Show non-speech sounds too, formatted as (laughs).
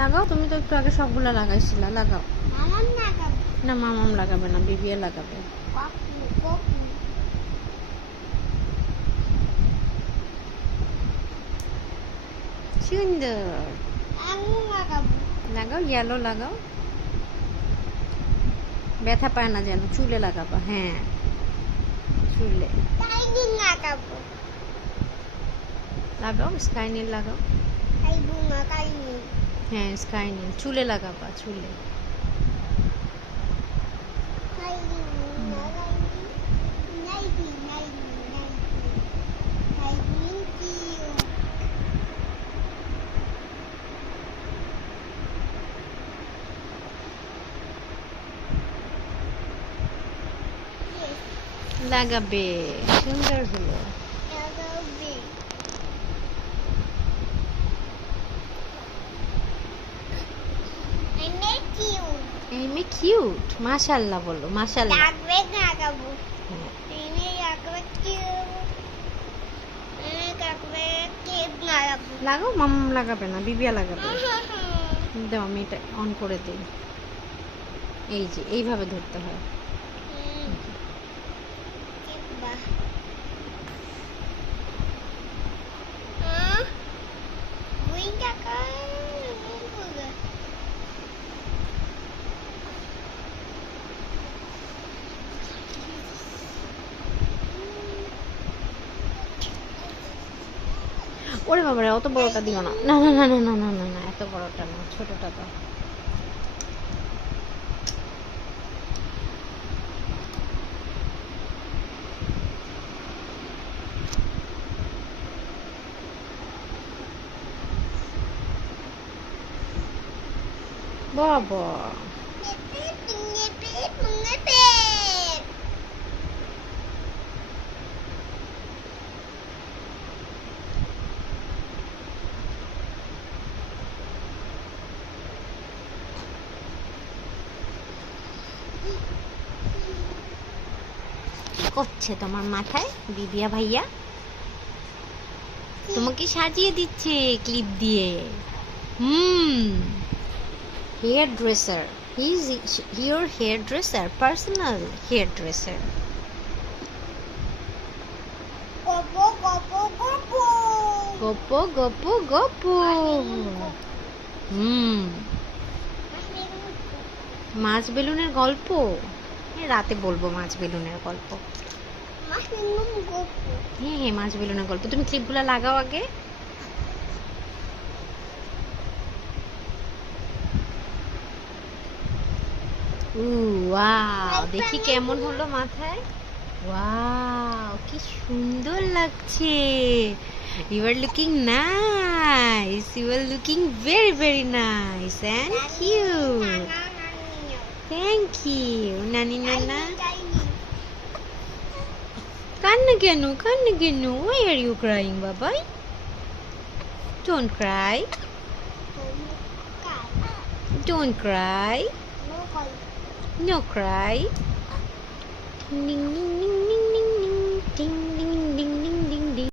লাগাও তুমি তো একটু আগে সবগুলা লাগাইছিলা লাগাও। না মামাম লাগাবে না বিবিএ লাগাবে। সুন্দর। লাগাও ইয়েলো লাগাও। ব্যথা পায় না যেন চুলে লাগাবা হ্যাঁ। চুলে। লাগাবো। লাগাও স্কাই নীল লাগাও। হ্যাঁ স্কাই নীল চুলে লাগাবা চুলে। লাগাবে সুন্দর হলো। এই মেয়ে কিউট মাশাল্লাহ বলো মাশাল্লাহ লাগবে লাগাবো হ্যাঁ। আমি লাগবে কিউট আমি লাগবে কিউট লাগাবো লাগাও মাম লাগাবে না বিবিয়া লাগাবে। (laughs) দাও আমি এটা অন করে দিই। এই যে এইভাবে ধরতে হয়। ওরে বাবারে, অত বড়টা দিও না। না না না না না না না না, এত বড়টা না, ছোটটা দাও। বাবা কি করছে তোমার মাথায় বিবিয়া ভাইয়া? তোমাকে সাজিয়ে দিচ্ছে ক্লিপ দিয়ে। হুম। Hairdresser he is your hairdresser personal hairdresser গপ্প গপ্প গপ্প হুম। মাছ বেলুনের গল্প। রাতে বলব মাছ বেলুনের গল্প। হ্যাঁ হ্যাঁ মাছ বেলুনের গল্প। তুমি ক্লিপগুলো লাগাও আগে। ওয়াও দেখি কেমন হলো মাথায়। ওয়াও কি সুন্দর লাগছে। You are looking nice you are looking very very nice and cute thank you নানি নানা কান্না কেন কান্না কেন why are you crying Babai don't cry don't cry No cry. Ding ding ding ding ding ding ding.